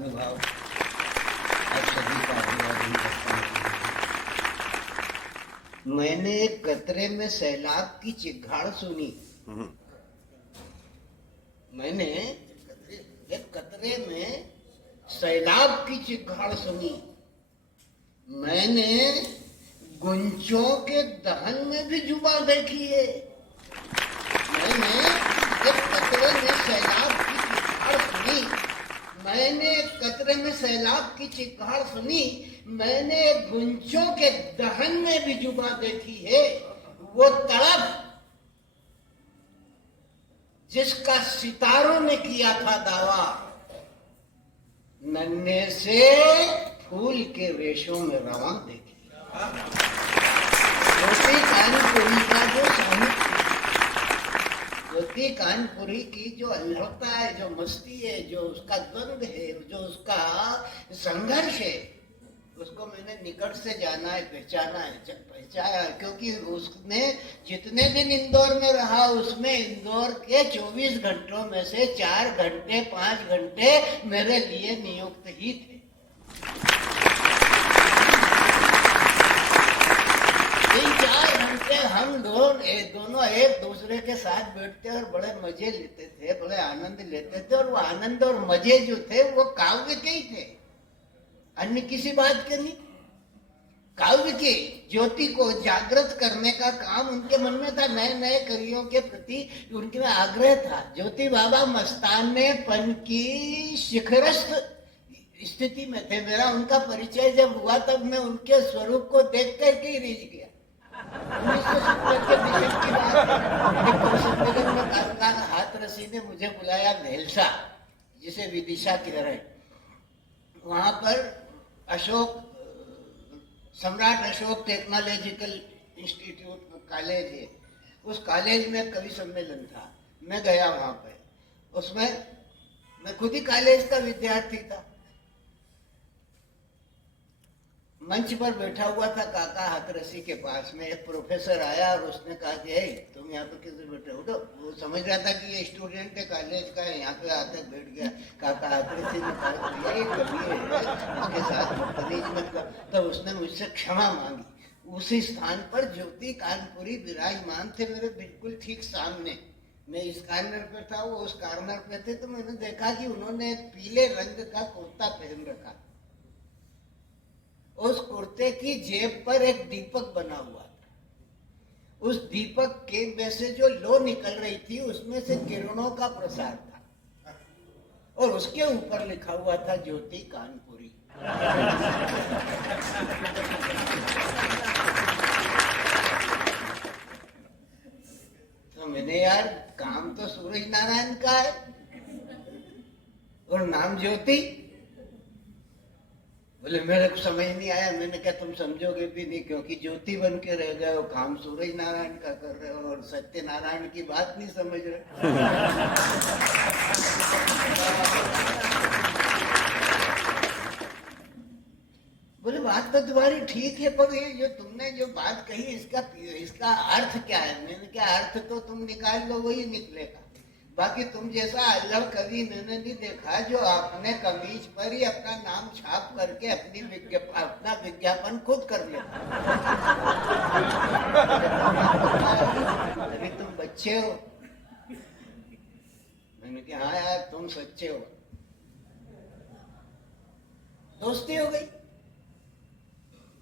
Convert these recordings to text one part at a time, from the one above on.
महानुभाव, आप सभी का अभिवादन करता हूँ। मैंने एक कतरे में सैलाब की चिघाड़ सुनी। मैंने एक कतरे में सैलाब की चिघाड़ सुनी। मैंने गुंजों के दहन में भी जुबा देखी है। मैंने एक कतरे में सैलाब की चिघाड़ सुनी। मैंने एक कतरे में सैलाब की चिघाड़ सुनी। मैंने गुंजों के दहन में भी जुबा देखी है। वो तड़प जिसका सितारों ने किया था दावा, नन्हे से फूल के रेशों में रवां देखी। ज्योति कानपुरी का जो साहित्य, ज्योति कानपुरी की जो अल्हड़ता है, जो मस्ती है, जो उसका द्वंद है, जो उसका संघर्ष है, उसको मैंने निकट से जाना है, पहचाना है, क्योंकि उसने जितने दिन इंदौर में रहा, उसमें इंदौर के 24 घंटों में से 4 घंटे 5 घंटे मेरे लिए नियुक्त ही थे। इन 4 घंटे हम दोनों एक दूसरे के साथ बैठते और बड़े मजे लेते थे, बड़े आनंद लेते थे। और वो आनंद और मजे जो थे वो काव्य के ही थे, अन्य किसी बात के नहीं। काव्य की ज्योति को जागृत करने का काम उनके मन में था। नए नए कवियों के प्रति उनके में आग्रह था। ज्योति बाबा मस्तानेपन की शिखरस्थ स्थिति में थे। मेरा उनका परिचय जब हुआ तब मैं उनके स्वरूप को देख कर के ही रिझ गया। 1970 के दशक की बात है। हाथरसी ने मुझे बुलाया भेलसा, जिसे विदिशा कह रहे हैं। वहां पर अशोक, सम्राट अशोक टेक्नोलॉजिकल इंस्टीट्यूट कॉलेज है। उस कॉलेज में कवि सम्मेलन था। मैं गया वहां पे। उसमें मैं खुद ही कॉलेज का विद्यार्थी था। मंच पर बैठा हुआ था काका हाथरसी के पास में। एक प्रोफेसर आया और उसने कहा कि हे, तुम यहाँ पे किस बैठे हो? तो वो समझ रहा था कि ये स्टूडेंट है कॉलेज का है, यहाँ पे आते बैठ गया। काका हाथरसी ने कहा ये कवि है, इसके साथ बदतमीज मत कर। तो उसने मुझसे क्षमा मांगी। उसी स्थान पर ज्योति कानपुरी विराजमान थे, मेरे बिल्कुल ठीक सामने। मैं इस कॉर्नर पे था, वो उस कॉर्नर पे थे। तो मैंने देखा कि उन्होंने पीले रंग का कुर्ता पहन रखा। उस कुर्ते की जेब पर एक दीपक बना हुआ था। उस दीपक के में से जो लो निकल रही थी, उसमें से किरणों का प्रसार था। और उसके ऊपर लिखा हुआ था ज्योति कानपुरी। तो मैंने यार, काम तो सूरज नारायण का है और नाम ज्योति। बोले मेरे को समझ नहीं आया। मैंने कहा तुम समझोगे भी नहीं, क्योंकि ज्योति बन के रह गए हो, काम सूरज नारायण का कर रहे हो और सत्य नारायण की बात नहीं समझ रहे। बोले बात तो तुम्हारी ठीक है, पर ये जो तुमने जो बात कही, इसका अर्थ क्या है? मैंने कहा अर्थ तो तुम निकाल लो, वही निकलेगा। बाकी तुम जैसा अल्लाह कवि मैंने नहीं देखा जो अपने कमीज पर ही अपना नाम छाप करके अपना विज्ञापन खुद कर ले। अभी तुम बच्चे हो। मैंने कहा हाँ यार, तुम सच्चे हो। दोस्ती हो गई,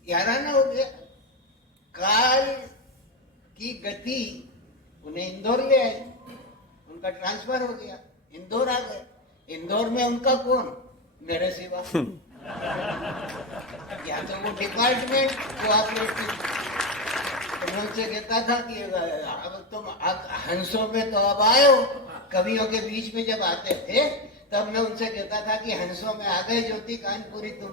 याराना हो गया। काल की गति उन्हें इंदौर ले आई। उनका ट्रांसफर हो गया, इंदौर आ गए। इंदौर में उनका कौन? मेरे सिवा। या तो वो डिपार्टमेंट कोऑपरेटिव। तो मैं उनसे कहता था कि अब तुम हंसों में तो अब आए हो। कवियों के बीच में जब आते थे तब मैं उनसे कहता था कि हंसों में आ गए ज्योति कानपुरी तुम।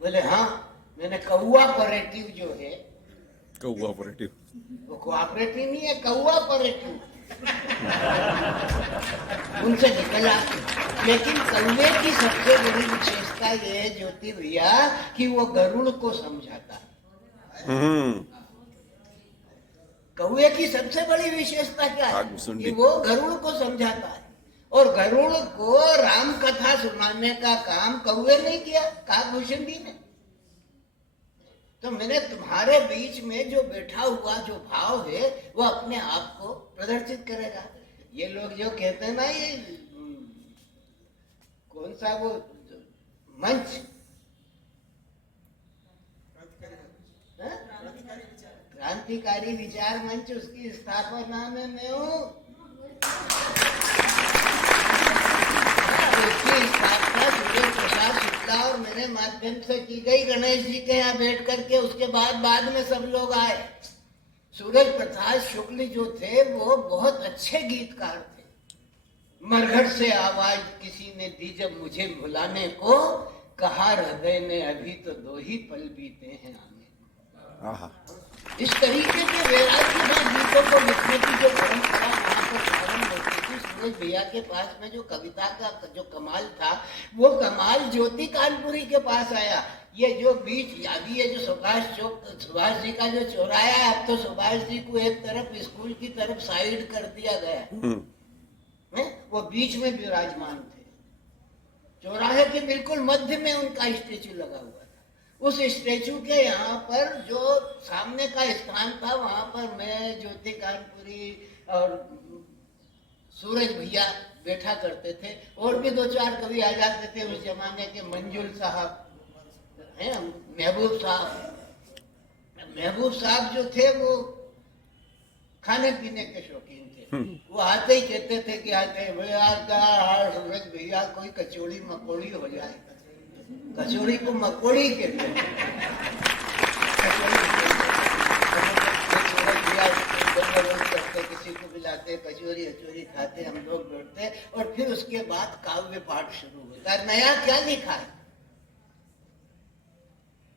बोले हाँ। मैंने कोऑपरेटिव जो है, कोऑपरेटिव, वो कोऑपरेटिव नहीं है, कोऑपरेटिव उनसे निकला। लेकिन कौवे की सबसे बड़ी विशेषता ये है ज्योति भैया कि वो गरुड़ को समझाता है। कौवे की सबसे बड़ी विशेषता क्या है? कि वो गरुड़ को समझाता है। और गरुड़ को राम कथा सुनाने का काम कौवे ने किया, काकभूषण जी ने। तो मैंने तुम्हारे बीच में जो बैठा हुआ जो भाव है वो अपने आप को प्रदर्शित करेगा। ये लोग जो कहते हैं ना, ये कौन सा वो मंच, क्रांतिकारी विचार मंच, उसकी स्थापना में मैं हूँ। उसकी स्थापना सूरज प्रसाद शुक्ला और मेरे माध्यम से की गई, गणेश जी के यहाँ बैठ करके। उसके बाद में सब लोग आए। सूरज प्रसाद शुक्ल जो थे वो बहुत अच्छे गीतकार थे। मरघट से आवाज किसी ने दी जब मुझे भुलाने को, कहा हृदय ने अभी तो 2 ही पल बीते हैं आने। इस तरीके के वैराग्य गीतों को लिखने की जो परंपरा वहां पर प्रारंभ होती थी, सूरज भैया के पास में जो कविता का जो कमाल था, वो कमाल ज्योति कानपुरी के पास आया। ये जो बीच अभी ये जो सुभाष जी का जो चौराया है, अब तो सुभाष जी को एक तरफ स्कूल की तरफ साइड कर दिया गया है, वो बीच में विराजमान थे। चौराहे के बिल्कुल मध्य में उनका स्टेचू लगा हुआ था। उस स्टेचू के यहाँ पर जो सामने का स्थान था, वहां पर मैं, ज्योति कानपुरी और सूरज भैया बैठा करते थे। और भी 2-4 कवि आ जाते थे उस जमाने के, मंजुल साहब है, महबूब साहब जो थे वो खाने पीने के शौकीन थे। वो आते ही कहते थे कि आते भैया सूरज भैया कोई कचौड़ी मकोड़ी हो जाए। कचौड़ी को मकोड़ी कहते हैं। किसी को बुलाते, कचौरी अचौरी खाते, हम लोग बैठते और फिर उसके बाद काव्य पाठ शुरू होता है। नया क्या लिखा है?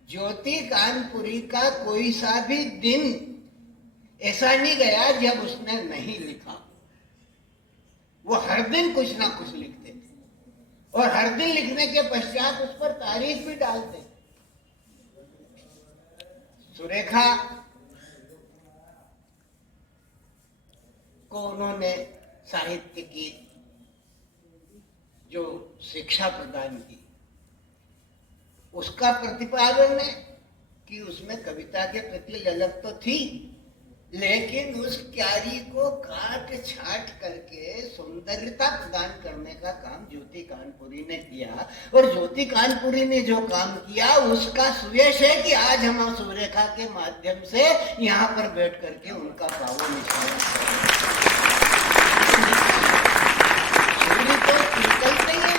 ज्योति कानपुरी का कोई सा भी दिन ऐसा नहीं गया जब उसने नहीं लिखा। वो हर दिन कुछ ना कुछ लिखते थे और हर दिन लिखने के पश्चात उस पर तारीफ भी डालते। सुरेखा को उन्होंने साहित्य की जो शिक्षा प्रदान की, उसका प्रतिपादन है कि उसमें कविता के प्रति ललक तो थी, लेकिन उस क्यारी को काट छाट करके सौंदर्यता प्रदान करने का काम ज्योति कानपुरी ने किया। और ज्योति कानपुरी ने जो काम किया उसका सुयश है कि आज हम सुरेखा के माध्यम से यहाँ पर बैठ करके उनका पावन निशान तो निकलते ही है।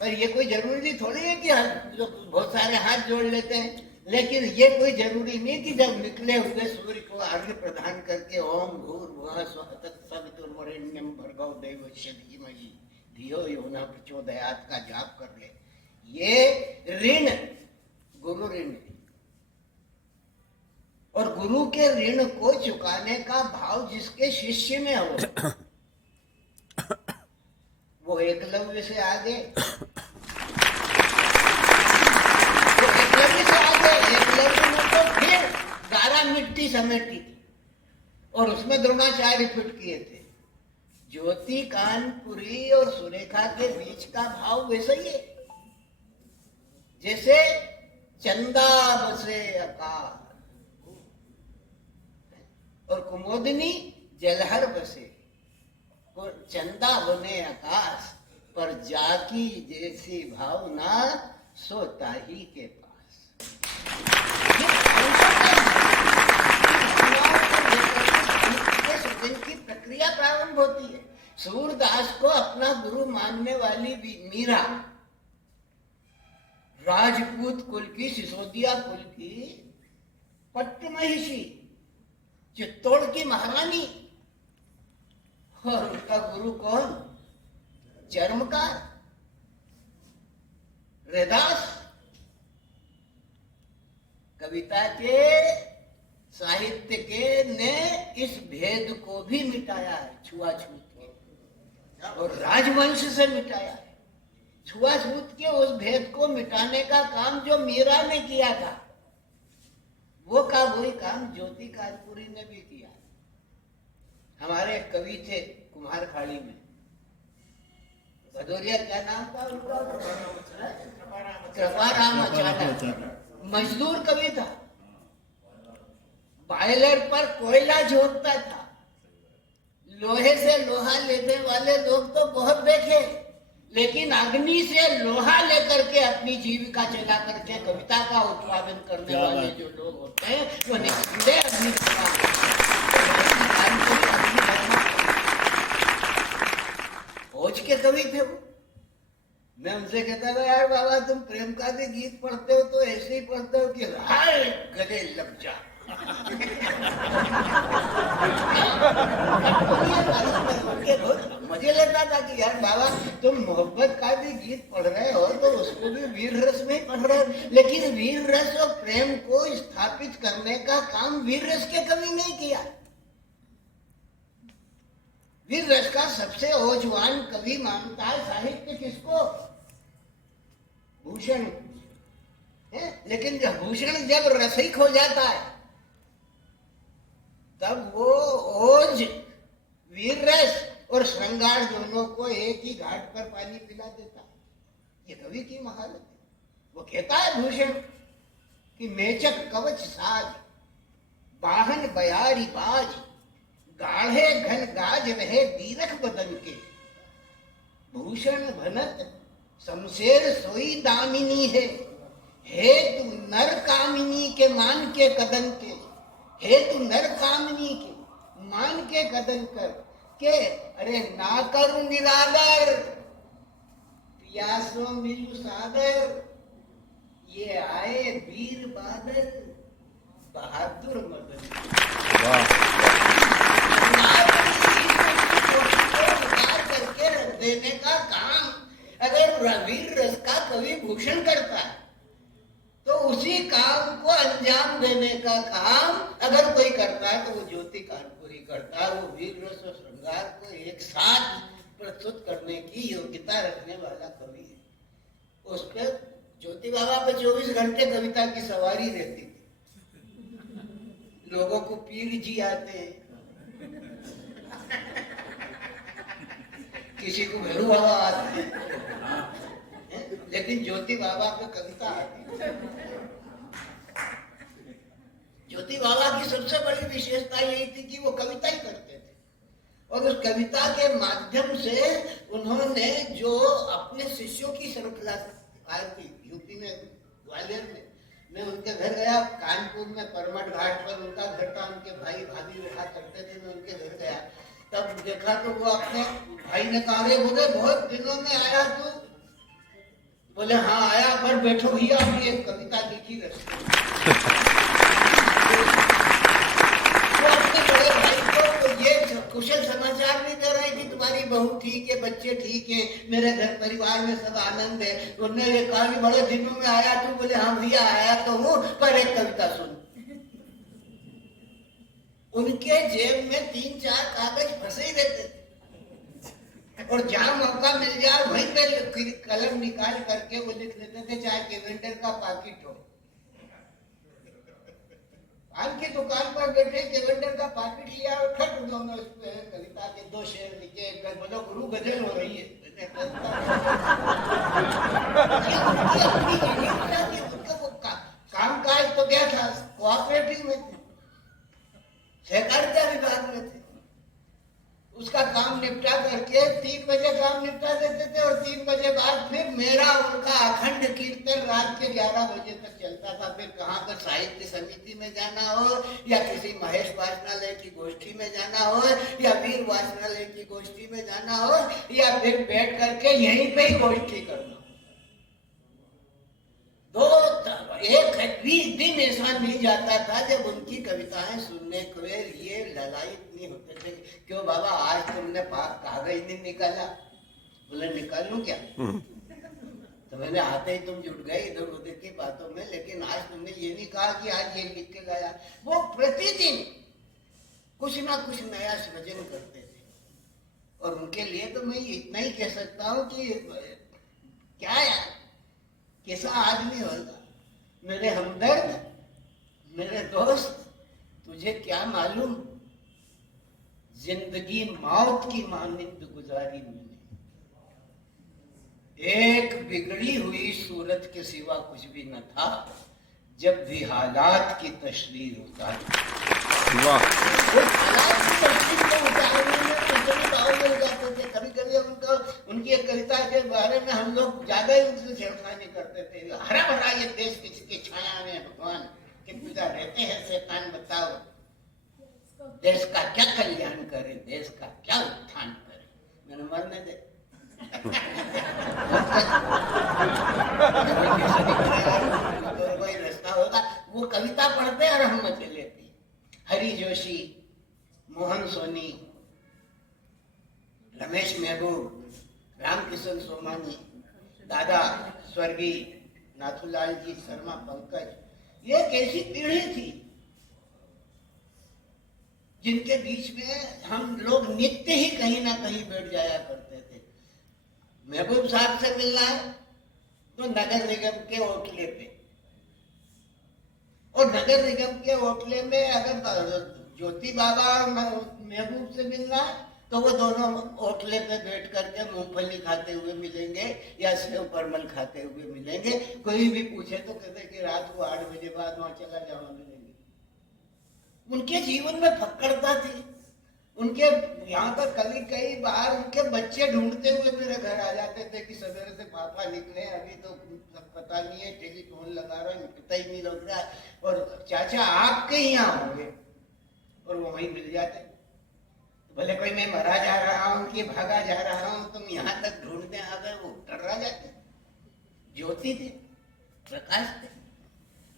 पर ये कोई जरूरी थोड़ी है कि बहुत सारे हाथ जोड़ लेते हैं, लेकिन ये कोई जरूरी नहीं कि जब निकले हुए सूर्य को अर्घ्य प्रदान करके ओम भूर्भुवः स्वः तत्सवितुर्वरेण्यं भर्गो देवस्य धीमहि धियो यो न प्रचोदयात् का जाप कर ले। ये ऋण गुरु ऋण है, और गुरु के ऋण को चुकाने का भाव जिसके शिष्य में हो, वो एकलव्य से आगे, एकलव्य में तो फिर 12 मिट्टी समेटी थी और उसमें द्रोणाचार्य फिट किए थे। ज्योति कानपुरी और सुरेखा के बीच का भाव वैसा ही है जैसे चंदा बसे आकाश और कुमोदिनी जलहर बसे। चंदा बने आकाश पर जाकी जैसी भावना सोता ही के पास। की प्रक्रिया प्रारंभ होती है। सूरदास को अपना गुरु मानने वाली मीरा राजपूत कुल की, सिसोदिया कुल की पट्ट महिषी, चित्तौड़ की महारानी, और उसका गुरु कौन? चर्मकार रैदास। कविता के साहित्य के ने इस भेद को भी मिटाया है, छुआछूत के, और राजवंश से मिटाया है। छुआछूत के उस भेद को मिटाने का काम जो मीरा ने किया था, वो का वही काम ज्योति कानपुरी ने भी किया। हमारे कवि थे कुम्हार खाड़ी में, भदौरिया क्या नाम था उनका? कृपारामाचार्य। मजदूर कवि था, बॉयलर पर कोयला झोंकता था। लोहे से लोहा लेने वाले लोग तो बहुत देखे, लेकिन अग्नि से लोहा लेकर के अपनी जीविका चला करके कविता का उत्पादन करने वाले जो लोग होते हैं वो निकले अग्नि खोज के कवि थे वो। मैं उनसे कहता था, यार बाबा तुम प्रेम का भी गीत पढ़ते हो तो ऐसे ही पढ़ते हो कि हाय गले लग जा। मुझे लगता था कि यार बाबा तुम मोहब्बत का भी गीत पढ़ रहे हो तो उसको भी वीर रस में पढ़ रहे हो, लेकिन वीर रस और प्रेम को स्थापित करने का काम वीर रस के कवि नहीं किया। वीर रस का सबसे ओजवान कवि मानता है साहित्य किसको? भूषण है। लेकिन जब भूषण जब रसिक हो जाता है तब वो ओज वीर रस और श्रृंगार दोनों को एक ही घाट पर पानी पिला देता है। ये कवि की महारत है। वो कहता है भूषण कि मेचक कवच साज, बाहन बयारी बाज, गाढ़े घन गाज रहे दीरख बदन के। भूषण भनत शमशेर सोई दामिनी है, हेतु नर कामिनी के मान के कदन के। हेतु नर कामिनी के मान के कदन कर के, अरे ना करूं निरादर, पियासो मिलू सादर, ये आए वीर बादल बहादुर मदन। करके रख देने का काम अगर वीर रस का कवि भूषण करता है तो उसी काम को अंजाम देने का काम अगर कोई करता है तो वो ज्योति कानपुरी करता है। वो वीर रस और श्रृंगार को एक साथ प्रस्तुत करने की योग्यता रखने वाला कवि है। उस पर ज्योति बाबा पे 24 घंटे कविता की सवारी रहती थी। लोगों को पीर जी आते हैं, किसी को भैरू बाबा आते हैं, लेकिन ज्योति बाबा पे कविता आती है। ज्योति बाबा की सबसे बड़ी विशेषता यही थी कि वो कविता ही करते थे, और उस कविता के माध्यम से उन्होंने जो अपने शिष्यों की श्रृंखला तैयार की। यूपी में ग्वालियर में मैं उनके घर गया, कानपुर में परमठ घाट पर उनका घर था, उनके भाई भाभी रहा करते थे। मैं उनके घर गया तब देखा तो वो अपने भाई ने कहा, रे बोले बहुत दिनों में आया तू? बोले हाँ आया, पर बैठो भैया अभी एक कविता लिखी रखी। वो अपने बड़े भाई को ये कुशल समाचार नहीं दे रहे कि तुम्हारी बहू ठीक है, बच्चे ठीक है, मेरे घर परिवार में सब आनंद है। उन्होंने ये कहा कि बड़े दिनों में आया तू? बोले हाँ भैया आया तो हूँ, पर एक कविता सुन। उनके जेब में 3-4 कागज फंसे ही रहते थे, और जहां मौका मिल जाए वहीं पे कलम निकाल करके वो लिख लेते थे, चाहे कैलेंडर का पाकिट हो। पान की दुकान पर बैठे कैलेंडर का पाकिट लिया और खट उन्होंने उस पे कविता के 2 शेर लिखे। बोलो गुरु गजल हो रही है। काम काज तो क्या था, कोऑपरेटिव में थे, सहकारिता विभाग में थे। उसका काम निपटा करके 3 बजे काम निपटा देते थे, और 3 बजे बाद फिर मेरा उनका अखंड कीर्तन रात के 11 बजे तक चलता था। फिर कहाँ पर साहित्य समिति में जाना हो, या किसी महेश वाचनालय की गोष्ठी में जाना हो, या वीर वाचनालय की गोष्ठी में जाना हो, या फिर बैठ करके यहीं पे ही गोष्ठी करना। 20 दिन ऐसा नहीं जाता था जब उनकी कविताएं सुनने को ये ललायित नहीं होते थे। क्यों बाबा आज तुमने कागज नहीं निकाला? बोले निकालूं क्या? तो मैंने आते ही तुम जुट गए इधर उधर की बातों में, लेकिन आज तुमने ये नहीं कहा कि आज ये लिख के लाया। वो प्रतिदिन कुछ ना कुछ नया सृजन करते थे, और उनके लिए तो मैं इतना ही कह सकता हूँ कि क्या यार कैसा आदमी होगा। मेरे हमदर्द, मेरे दोस्त, तुझे क्या मालूम जिंदगी मौत की मानिंद गुजारी मैंने। एक बिगड़ी हुई सूरत के सिवा कुछ भी न था, जब भी हालात की तशरीह उतारी। वाह। उस हालात की तशरीह को उतारने में कुछ दाव मिल जाते थे। कभी कभी उनका उनकी एक कविता के बारे में हम लोग ज्यादा ही उनसे छेड़खानी करते थे। हरा भरा ये देश किसकी छाया में भगवान कितना रहते हैं शैतान, बताओ देश का क्या कल्याण करे, देश का क्या उत्थान करे। मैंने मरने दे तो कोई रास्ता होगा। वो कविता पढ़ते और हम मजे लेते। हरि जोशी, मोहन सोनी, रमेश महबूब, रामकिशन सोमानी, दादा स्वर्गीय नाथूलाल जी शर्मा, पंकज, ये एक ऐसी पीढ़ी थी जिनके बीच में हम लोग नित्य ही कहीं ना कहीं बैठ जाया करते थे। महबूब साहब से मिलना है तो नगर निगम के होटले पे, और नगर निगम के होटले में अगर ज्योति बाबा और महबूब से मिलना है तो वो दोनों होटले पे बैठ करके मूंगफली खाते हुए मिलेंगे या सेव परमल खाते हुए मिलेंगे। कोई भी पूछे तो कहते कि रात को 8 बजे बाद वहां चला जाओ, मिलेंगे। उनके जीवन में फक्कड़ता थी। उनके यहाँ तक कई बार उनके बच्चे ढूंढते हुए मेरे घर आ जाते थे कि सवेरे से पापा निकले, अभी तो पता नहीं है, टेलीफोन लगा रहा है, पता ही नहीं लग रहा है, और चाचा आपके यहाँ होंगे, और वो वहीं मिल जाते। भले कोई मैं मरा जा रहा हूँ कि भागा जा रहा हूँ, तुम यहाँ तक ढूंढते आ गए, वो टर्रा जाते। ज्योति थे, प्रकाश थे।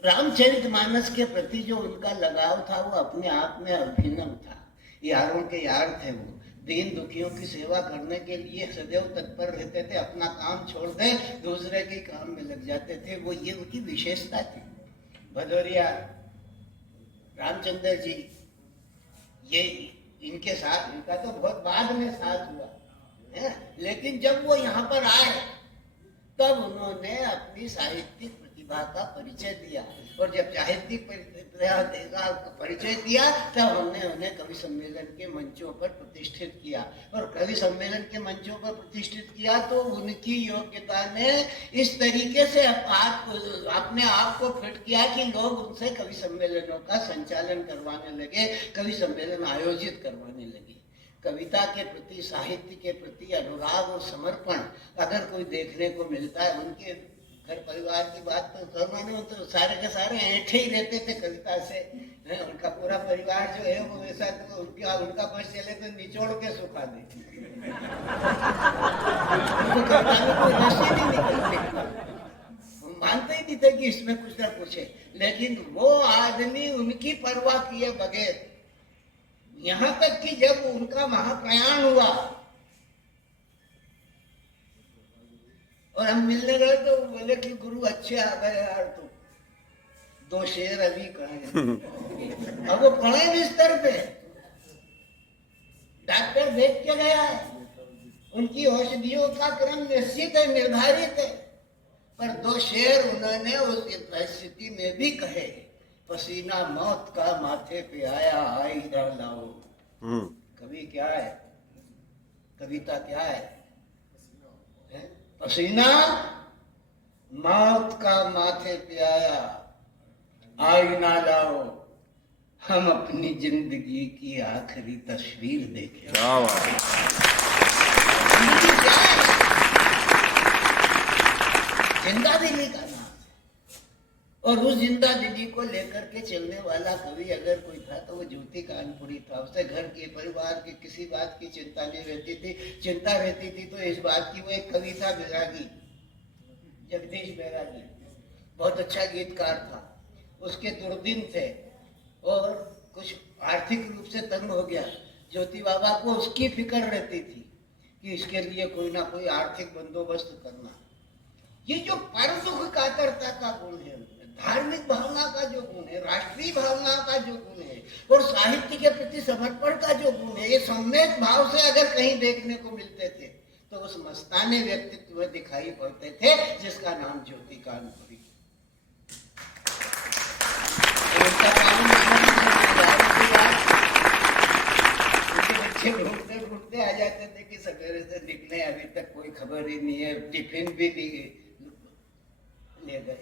रामचरितमानस के प्रति जो उनका लगाव था वो अपने आप में अभिनव था। यारों के यार थे वो, दीन दुखियों की सेवा करने के लिए सदैव तत्पर रहते थे। अपना काम छोड़ दे दूसरे के काम में लग जाते थे, वो ये उनकी विशेषता थी। भदौरिया रामचंद्र जी, ये इनके साथ, इनका तो बहुत बाद में साथ हुआ है, लेकिन जब वो यहाँ पर आए तब उन्होंने अपनी साहित्यिक प्रतिभा का परिचय दिया, और जब साहित्यिक परिचय दिया तब हमने उन्हें कवि सम्मेलन के मंचों पर प्रतिष्ठित किया। और कवि सम्मेलन के मंचों पर प्रतिष्ठित किया तो उनकी योग्यता ने इस तरीके से अपने आप को फिट किया कि लोग उनसे कवि सम्मेलनों का संचालन करवाने लगे, कवि सम्मेलन आयोजित करवाने लगे। कविता के प्रति, साहित्य के प्रति अनुराग और समर्पण अगर कोई देखने को मिलता है, उनके घर परिवार की बात तो करवाने, तो सारे के सारे ऐंठे ही रहते थे कविता से। उनका पूरा परिवार जो है वो वैसा, तो उनका बस चले तो निचोड़ के सुखा दे। मानते ही नहीं थे कि इसमें कुछ ना कुछ है, लेकिन वो आदमी उनकी परवाह किए बगैर, यहाँ तक कि जब उनका महाप्रयाण हुआ और हम मिलने गए तो बोले कि गुरु अच्छे आ गए यार, तो 2 शेर अभी कहे। अब वो पड़े बिस्तर पे, डॉक्टर देख के गया है, उनकी औषधियों का क्रम निश्चित है, निर्धारित है, पर 2 शेर उन्होंने उस स्थिति में भी कहे। पसीना मौत का माथे पे आया, आई लाओ। कवि क्या है, कविता क्या है? पसीना मौत का माथे पे आया, आईना लाओ, हम अपनी जिंदगी की आखिरी तस्वीर देखें। क्या बात है। जिंदा दिली का नाम, और उस जिंदा दिली को लेकर के चलने वाला कवि अगर कोई था तो वो ज्योति कानपुरी था। उसे घर के, परिवार की किसी बात की चिंता नहीं रहती थी। चिंता रहती थी तो इस बात की, वो एक कवि था बैरागी, जगदीश बैरागी, बहुत अच्छा गीतकार था। उसके दुर्दिन थे और कुछ आर्थिक रूप से तंग हो गया। ज्योति बाबा को उसकी फिक्र रहती थी कि इसके लिए कोई ना कोई आर्थिक बंदोबस्त करना। ये जो पर दुख कातरता का गुण है, धार्मिक भावना का जो गुण है, राष्ट्रीय भावना का जो गुण है, और साहित्य के प्रति समर्पण का जो गुण है, ये सम्यक भाव से अगर कहीं देखने को मिलते थे तो उस मस्ताने व्यक्तित्व दिखाई पड़ते थे जिसका नाम ज्योति कानपुरी। पीछे ढूंढते ढूंढते आ जाते थे कि सवेरे से निकले अभी तक कोई खबर ही नहीं है, टिफिन भी नहीं ले गए,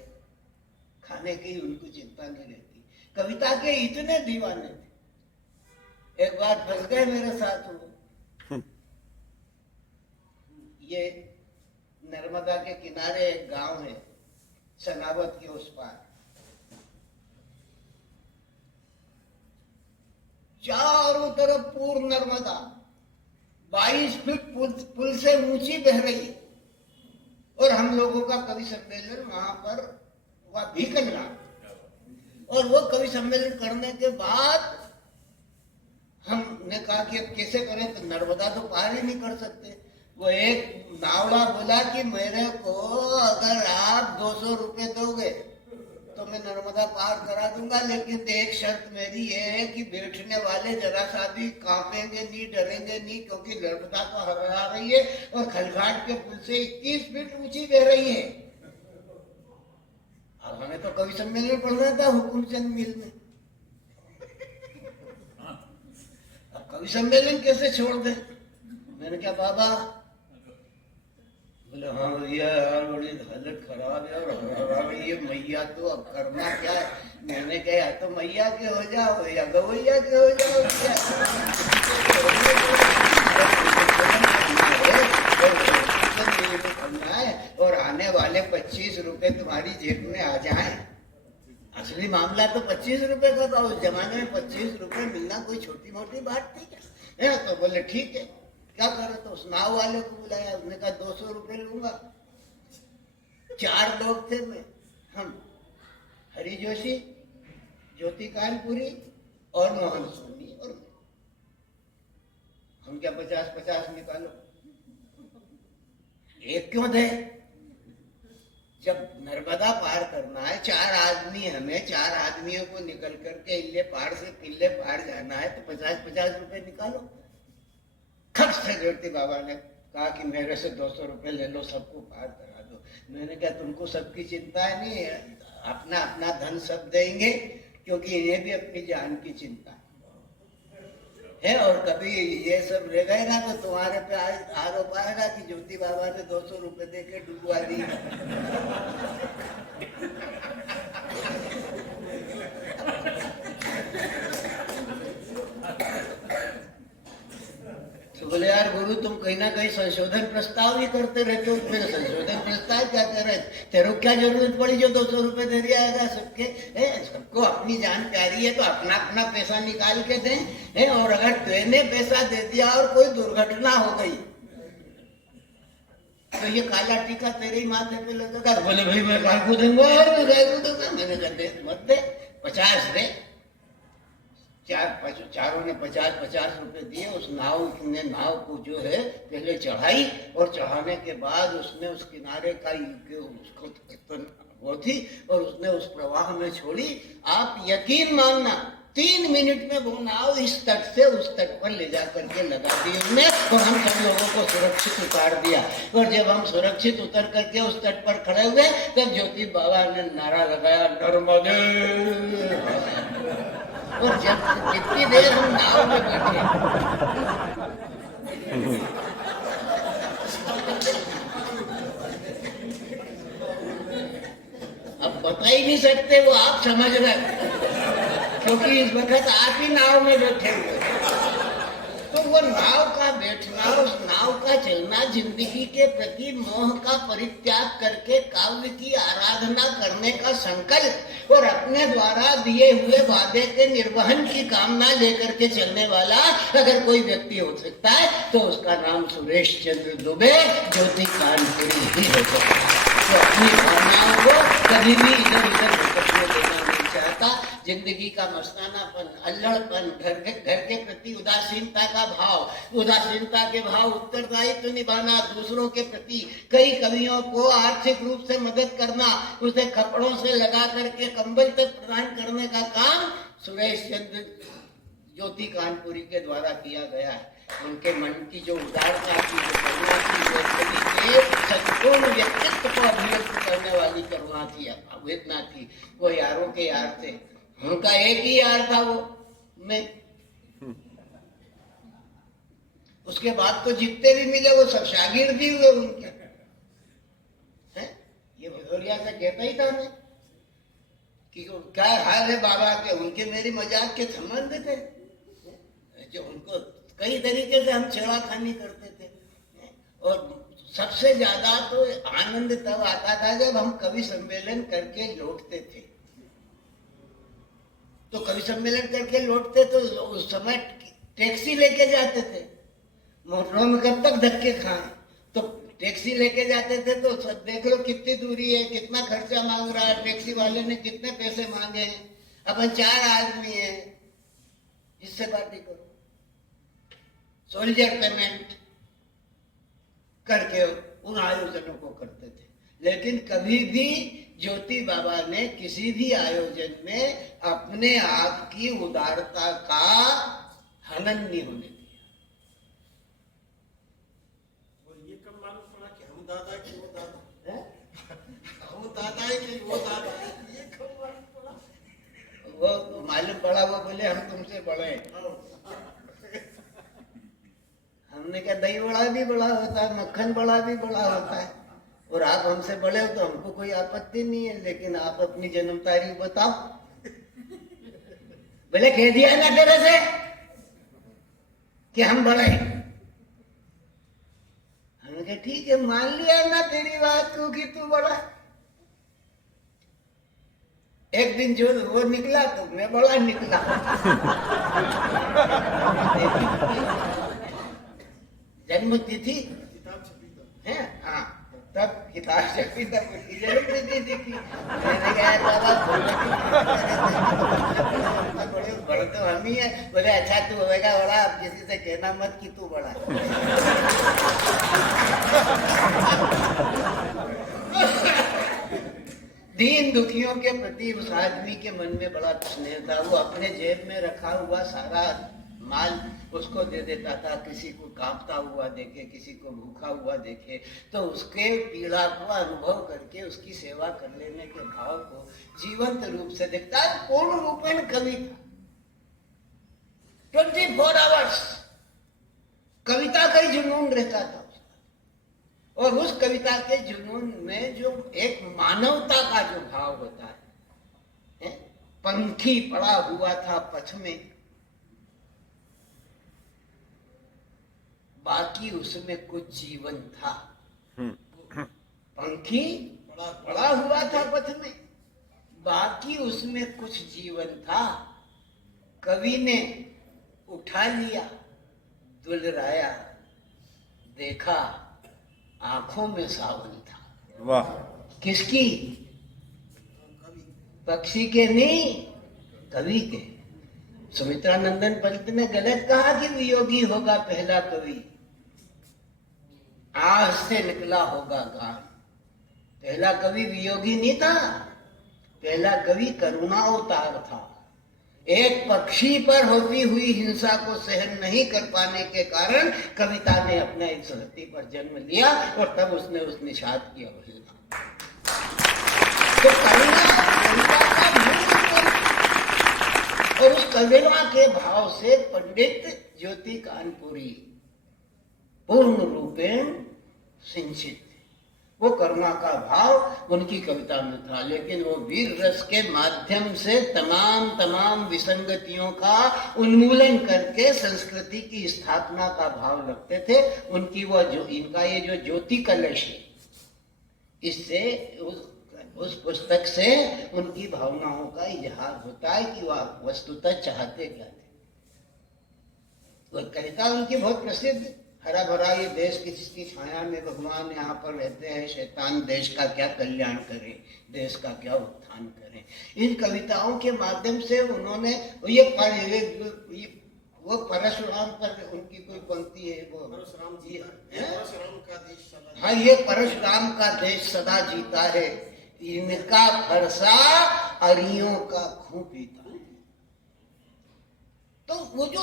खाने की उनको चिंता नहीं रहती। कविता के इतने दीवाने थे। एक बार फंस गए मेरे साथ वो। ये नर्मदा के किनारे एक गांव है, सनावत के उस पार। चारों तरफ पूर्ण नर्मदा 22 फीट पुल से ऊंची बह रही है, और हम लोगों का कवि सम्मेलन वहां पर हुआ भीकलना। और वो कवि सम्मेलन करने के बाद हमने कहा कि अब कैसे करें, तो नर्मदा तो पार ही नहीं कर सकते। वो एक नावड़ा बोला कि मेरे को अगर आप 200 रुपए दोगे तो मैं नर्मदा पार करा दूंगा, लेकिन एक शर्त मेरी ये है कि बैठने वाले जरा सा भी कांपेंगे नहीं, डरेंगे नहीं, क्योंकि नर्मदा तो हरा रही है और खलघाट के पुल से 21 फीट ऊंची बह रही है। अब हमें तो कवि सम्मेलन पढ़ना था हुकुमचंद मिल में, अब कवि सम्मेलन कैसे छोड़ दे। मैंने क्या बाबा, बोले हाँ भैया यार बड़ी हालत खराब है और ये मैया तो अब करना क्या है। मैंने कहा या तो मैया के हो जाओ या गवैया के हो जाओ, करना है और आने वाले 25 रुपए तुम्हारी जेब में आ जाए। असली मामला तो 25 रुपए का था। उस जमाने में 25 रुपए मिलना कोई छोटी मोटी बात थी क्या? तो बोले ठीक है, क्या करे, तो उस नाव वाले को बुलाया। उसने कहा 200 रुपए लूंगा। 4 लोग थे, मैं, हम, हरि जोशी, ज्योति कानपुरी और मोहन सोनी और मैं। हम क्या 50-50 निकालो, एक क्यों दे? जब नर्मदा पार करना है, 4 आदमी हमें, 4 आदमियों को निकल करके इल्ले पार से किल्ले पार जाना है, तो 50-50 रुपए निकालो। खट से ज्योति बाबा ने कहा कि मेरे से 200 रुपए ले लो, सबको पार करा दो। मैंने कहा तुमको सबकी चिंता नहीं है, अपना अपना धन सब देंगे, क्योंकि इन्हें भी अपनी जान की चिंता है। और कभी ये सब रह गएगा तो तुम्हारे पे आरोप आएगा कि ज्योति बाबा ने 200 रुपए दे के डुबवा दी। तो बोले यार गुरु, तुम कहीं ना कहीं संशोधन प्रस्ताव ही करते रहते हो। फिर संशोधन प्रस्ताव क्या कर रहे, तेरे क्या जरूरत पड़ी जो 200 रुपए दे दिया है सबके? सबको अपनी जान प्यारी है तो अपना अपना पैसा निकाल के दें। और अगर तूने पैसा दे दिया और कोई दुर्घटना हो गई तो ये काला टीका तेरे ही माथे पे लगेगा। बोले भाई मैं गाय को दूंगा, मैंने कहा मत दे, 50 दे। चारों ने 50-50 रुपए दिए। उस नाव को जो है पहले चढ़ाई, और चढ़ाने के बाद उसने उस किनारे का उसको वो थी और उसने उस प्रवाह में छोड़ी। आप यकीन मानना 3 मिनट में वो नाव इस तट से उस तट पर ले जा करके लगा दी हमने, और हम सब लोगों को सुरक्षित उतार दिया। और जब हम सुरक्षित उतर करके उस तट पर खड़े हुए, तब ज्योति बाबा ने नारा लगाया, नर्मदे। और जब जितनी देर हम नाव में बैठे, अब बता ही नहीं सकते, वो आप समझ रहे, क्योंकि इस वक्त आप ही नाव में बैठे हुए। तो वो नाव का बैठना, उस नाव का चलना, जिंदगी के प्रति मोह का परित्याग करके काव्य की आराधना करने का संकल्प और अपने द्वारा दिए हुए वादे के निर्वहन की कामना लेकर के चलने वाला अगर कोई व्यक्ति हो सकता है तो उसका नाम सुरेश चंद्र दुबे ज्योति कानपुरी ही हो सकता है। तो अपनी भावनाओं को कभी भी इधर उधर भटकने देना नहीं चाहता। जिंदगी का मस्तानापन, अल्हड़पन, घर के प्रति उदासीनता का भाव, उदासीनता के भाव, उत्तरदायित्व निभाना दूसरों के प्रति, कई कवियों को आर्थिक रूप से मदद करना, उसे कपड़ों से लगा करके कंबल तक प्रदान करने का काम सुरेश चंद्र ज्योति कानपुरी के द्वारा किया गया है। उनके मन की जो उदारता थी, जो करुणा थी, जो कवि के संपूर्ण व्यक्तित्व को अभिव्यक्त करने वाली करुणा थी, अवेदना थी। वो यारों के यार थे। उनका एक ही यार था, वो मैं। उसके बाद तो जितने भी मिले वो सब शागिर्द ही हुए उनके हैं। ये भदौरिया से कहता ही था मैं कि क्या हाल है बाबा के, उनके मेरी मजाक के संबंध थे जो उनको कई तरीके से हम छेड़खानी करते थे। और सबसे ज्यादा तो आनंद तब आता था जब हम कवि सम्मेलन करके लौटते थे। तो कवि सम्मेलन करके लौटते तो उस समय टैक्सी लेके जाते थे, मोटरों में कब तक धक्के खाएं, तो टैक्सी लेके जाते थे तो सब देख लो कितनी दूरी है, कितना खर्चा मांग रहा है, टैक्सी वाले ने कितने पैसे मांगे हैं, अपन 4 आदमी हैं, इससे पार्टी करो। सोल्जर पेमेंट करके उन आयोजनों को करते थे। लेकिन कभी भी ज्योति बाबा ने किसी भी आयोजन में अपने आप की उदारता का हनन नहीं होने दिया। और ये कब मालूम पड़ा कि हम दादा कि वो दादा है? हम दादा है कि वो दादा है, ये कब मालूम पड़ा? वो मालूम पड़ा, वो बोले हम तुमसे बड़े हैं। हमने क्या, दही बड़ा भी बड़ा होता है, मक्खन बड़ा भी बड़ा होता है, और आप हमसे बड़े हो तो हमको कोई आपत्ति नहीं है, लेकिन आप अपनी जन्म तारीख बताओ। बोले कह दिया ना तेरे से कि हम बड़े हैं। हमने कहा ठीक है, मान लिया ना तेरी बात को कि तू बड़ा है। एक दिन जो वो निकला तो मैं बड़ा निकला। जन्म तिथि किताब छपी तो है, हाँ, तब किताब छपी, तब उसकी जन्म तिथि दिखी। मैंने कहा बाबा बड़े बड़े तो हम ही है। बोले अच्छा तू होगा बड़ा, अब किसी से कहना मत कि तू बड़ा है। दीन दुखियों के प्रति उस आदमी के मन में बड़ा स्नेह था। वो अपने जेब में रखा हुआ सारा माल उसको दे देता था। किसी को कांपता हुआ देखे, किसी को भूखा हुआ देखे तो उसके पीड़ा को अनुभव करके उसकी सेवा कर लेने के भाव को जीवंत रूप से देखता है। पूर्ण रूपेण कवि था। 24 आवर्स कविता का ही जुनून रहता था। और उस कविता के जुनून में जो एक मानवता का जो भाव होता है, पंखी पड़ा हुआ था पथ में, बाकी उसमें कुछ जीवन था। पंखी पड़ा हुआ था पथ में, बाकी उसमें कुछ जीवन था। कवि ने उठा लिया, दुलराया, देखा, आंखों में सावन था। वाह। किसकी? पक्षी के नहीं, कवि के। सुमित्रा नंदन पंत ने गलत कहा कि वियोगी होगा पहला कवि, आह से निकला होगा गान। पहला कवि वियोगी नहीं था, पहला कवि करुणा अवतार था। एक पक्षी पर होती हुई हिंसा को सहन नहीं कर पाने के कारण कविता ने अपने इस धरती पर जन्म लिया और तब उसने उस निषाद की अवहेलना। तो करुणा कविता का मूल, और उस करुणा के भाव से पंडित ज्योति कानपुरी पूर्ण रूपेण सिंचित। वो करुणा का भाव उनकी कविता में था, लेकिन वो वीर रस के माध्यम से तमाम विसंगतियों का उन्मूलन करके संस्कृति की स्थापना का भाव रखते थे। उनकी वो जो इनका ये जो ज्योति कलश है, इससे उस पुस्तक से उनकी भावनाओं का इजहार होता है कि वह वस्तुतः चाहते क्या थे। वो कविता उनकी बहुत प्रसिद्ध, हरा भरा ये देश किसकी छाया में भगवान यहाँ पर रहते हैं, शैतान देश का क्या कल्याण करे, देश का क्या उत्थान करे। इन कविताओं के माध्यम से उन्होंने वो परशुराम पर उनकी कोई पंक्ति है, वो परशुराम जी, परशुराम का देश सदा, हाँ, ये परशुराम का देश सदा जीता है, इनका फरसा अरियों का खूं पीता है। तो वो जो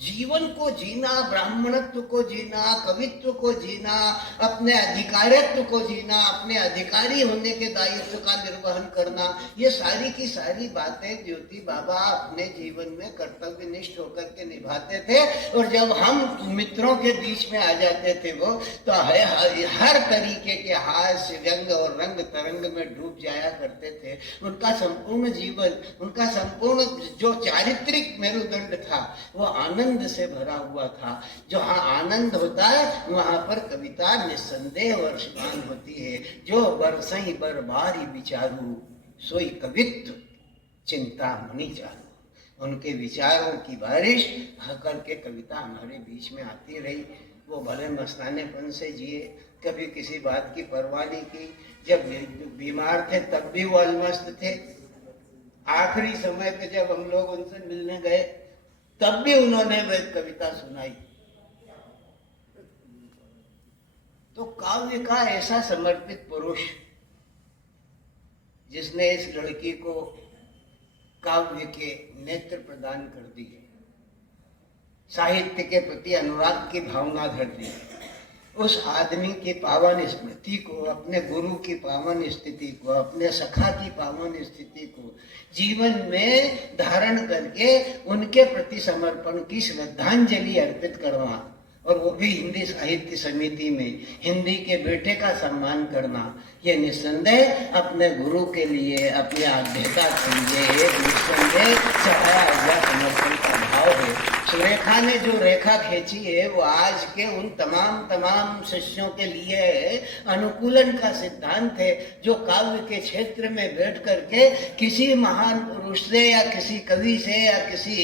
जीवन को जीना, ब्राह्मणत्व को जीना, कवित्व को जीना, अपने अधिकारित्व को जीना, अपने अधिकारी होने के दायित्व का निर्वहन करना, ये सारी की सारी बातें ज्योति बाबा अपने जीवन में कर्तव्यनिष्ठ होकर के निभाते थे। और जब हम मित्रों के बीच में आ जाते थे वो, तो हर तरीके के हास्य, व्यंग और रंग तरंग में डूब जाया करते थे। उनका संपूर्ण जीवन, उनका संपूर्ण जो चारित्रिक मेरुदंड था वो आनंद से भरा हुआ था। जहाँ आनंद होता है वहां पर कविता निस्संदेह वर्षगान होती है। जो बरसई बरबारी विचारू सोई कवित्व चिंता मणि चालू। उनके विचारों की बारिश होकर के कविता हमारे बीच में आती रही। वो भले मस्तानेपन से जिए, कभी किसी बात की परवाह नहीं की। जब बीमार थे तब भी वो अलमस्त थे। आखिरी समय पे जब हम लोग उनसे मिलने गए तब भी उन्होंने वह कविता सुनाई। तो काव्य का ऐसा समर्पित पुरुष जिसने इस लड़की को काव्य के नेत्र प्रदान कर दिए, साहित्य के प्रति अनुराग की भावना धर दी, उस आदमी की पावन स्मृति को, अपने गुरु की पावन स्थिति को, अपने सखा की पावन स्थिति को जीवन में धारण करके उनके प्रति समर्पण की श्रद्धांजलि अर्पित करना, और वो भी हिंदी साहित्य समिति में हिंदी के बेटे का सम्मान करना, ये निस्संदेह अपने गुरु के लिए, अपने आध्यात्मिकता के लिए एक निस्संदेह चढ़ाया हुआ समर्पण का भाव है। सुरेखा ने जो रेखा खींची है वो आज के उन तमाम शिष्यों के लिए अनुकूलन का सिद्धांत है, जो काव्य के क्षेत्र में बैठ करके किसी महान पुरुष से या किसी कवि से या किसी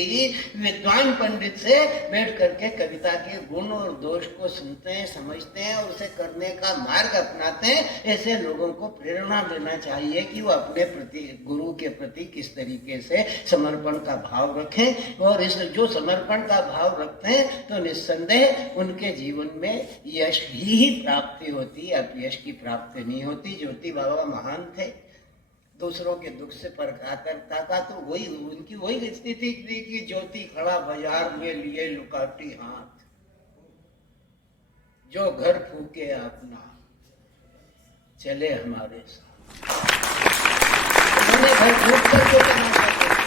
विद्वान पंडित से बैठ करके कविता के गुण और दोष को सुनते हैं, समझते हैं और उसे करने का मार्ग अपनाते हैं। ऐसे लोगों को प्रेरणा देना चाहिए कि वो अपने प्रति, गुरु के प्रति किस तरीके से समर्पण का भाव रखें, और इस जो समर्पण का भाव रखते हैं तो निस्संदेह उनके जीवन में यश ही प्राप्ति होती है, अपयश की प्राप्ति नहीं होती। ज्योति बाबा महान थे, दूसरों के दुख से परखाता था, तो वही उनकी वही स्थिति थी कि ज्योति खड़ा बाजार में लिए लुकाटी हाथ, जो घर फूके अपना चले हमारे साथ। उन्होंने घर फूक करके चलना चाहते थे।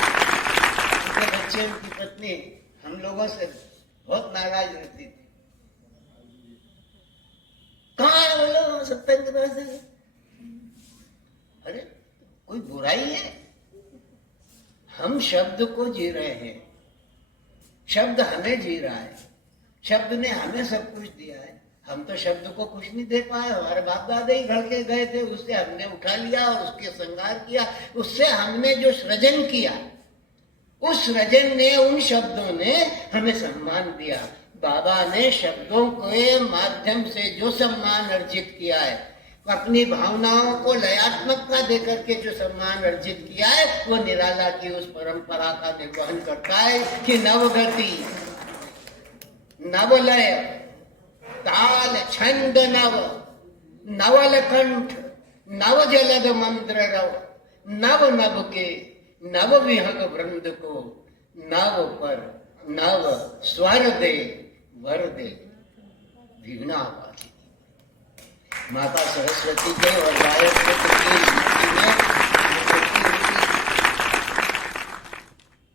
उनके बच्चे, उनकी पत्नी हम लोगों से बहुत नाराज रहती थी। कहाँ है बोलो सत्संग से? अरे कोई बुराई है? हम शब्द को जी रहे हैं, शब्द हमें जी रहा है, शब्द ने हमें सब कुछ दिया है। हम तो शब्द को कुछ नहीं दे पाए। हमारे बाप दादा ही घर के गए थे, उससे हमने उठा लिया और उसके श्रृंगार किया, उससे हमने जो सृजन किया, उस सृजन ने, उन शब्दों ने हमें सम्मान दिया। बाबा ने शब्दों के माध्यम से जो सम्मान अर्जित किया है, अपनी भावनाओं को लयात्मकता देकर के जो सम्मान अर्जित किया है, वो निराला की उस परंपरा का निर्वहन करता है कि नवगति, नवलय, ताल, छंद नव, नवल कंठ, नव जलद मंत्र रव, नव नभ के नव विहग वृंद को नव पर नव स्वर दे, वर दे वीणा वाली। माता सरस्वती के और गायत्री में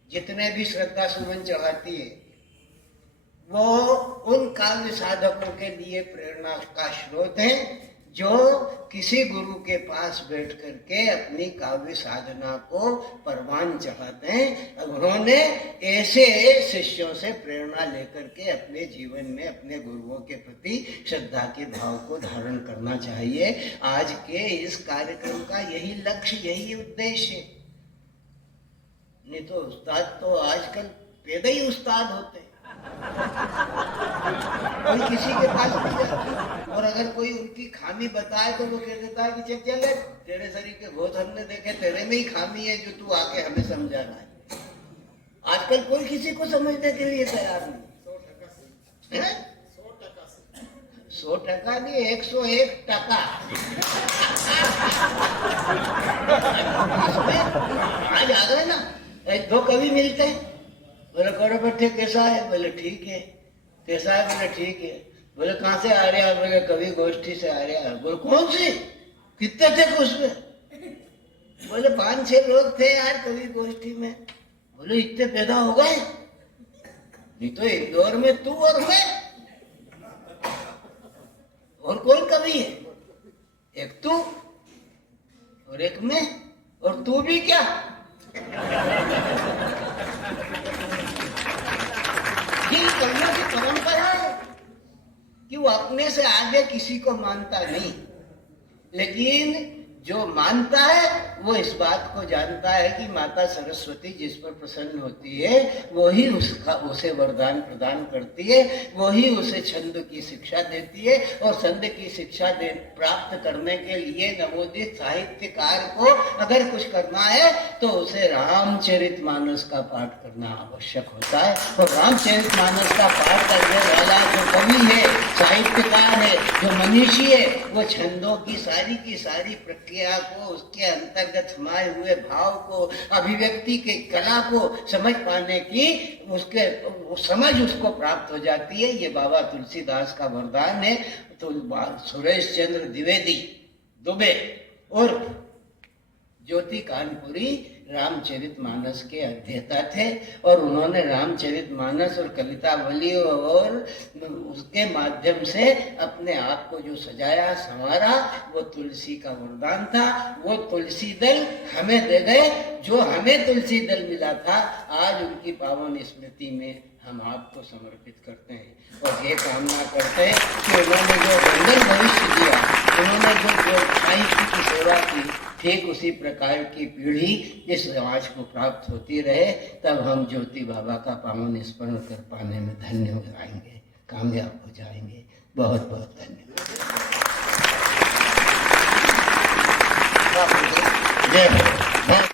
जितने भी श्रद्धा सुमन चढ़ाती है, वो उन काव्य साधकों के लिए प्रेरणा का स्रोत है, जो किसी गुरु के पास बैठ करके अपनी काव्य साधना को परवान चढ़ाते हैं। उन्होंने ऐसे शिष्यों से प्रेरणा लेकर के अपने जीवन में अपने गुरुओं के प्रति श्रद्धा के भाव को धारण करना चाहिए। आज के इस कार्यक्रम का यही लक्ष्य, यही उद्देश्य है। नहीं तो उस्ताद तो आजकल पैदा ही उस्ताद होते हैं, कोई किसी के पास नहीं जाता, और अगर कोई उनकी खामी बताए तो वो कह देता है कि चल तेरे शरीर के बहुत हमने देखे, तेरे में ही खामी है जो तू आके हमें समझाना है। आजकल कोई किसी को समझने के लिए तैयार नहीं। 100% नहीं, 101%। आज आ गए ना, एक दो कवि मिलते हैं, बोले करोड़पति कैसा है? बोले ठीक है। कैसा है? बोले ठीक है। बोले कहाँ से आ रहा? बोले कवि गोष्ठी से आ रहा। बोले कौन सी? कितने थे उसमें? बोले 5-6 लोग थे यार कवि गोष्ठी में। बोले इतने पैदा हो गए? नहीं तो इंदौर में तू और मैं, और कौन कवि है? एक तू और एक मैं, और तू भी क्या? ये कवियों की परंपरा है कि वो अपने से आगे किसी को मानता नहीं, लेकिन जो मानता है वो इस बात को जानता है कि माता सरस्वती जिस पर प्रसन्न होती है वही उसे वरदान प्रदान करती है, वही उसे छंद की शिक्षा देती है। और छंद की शिक्षा प्राप्त करने के लिए नवोदित साहित्यकार को अगर कुछ करना है तो उसे रामचरितमानस का पाठ करना आवश्यक होता है। और रामचरितमानस का पाठ करने वाला जो कवि है, साहित्यकार है, जो मनीषी है, वो छंदों की सारी प्रक्रिया को, उसके अंतर्गत समाये हुए भाव को, अभिव्यक्ति के कला को समझ पाने की समझ उसको प्राप्त हो जाती है। ये बाबा तुलसीदास का वरदान है। तो सुरेश चंद्र द्विवेदी दुबे और ज्योति कानपुरी रामचरितमानस के अध्येता थे और उन्होंने रामचरितमानस और कवितावली और उसके माध्यम से अपने आप को जो सजाया संवारा, वो तुलसी का वरदान था। वो तुलसी दल हमें दे गए, जो हमें तुलसी दल मिला था, आज उनकी पावन स्मृति में हम आपको समर्पित करते हैं और ये कामना करते हैं कि उन्होंने जो सुंदर भविष्य दिया, उन्होंने जो साहित्य की सेवा की, ठीक उसी प्रकार की पीढ़ी इस समाज को प्राप्त होती रहे। तब हम ज्योति बाबा का पावन स्मरण कर पाने में धन्य हो जाएंगे, कामयाब हो जाएंगे। बहुत बहुत धन्यवाद। जय हो।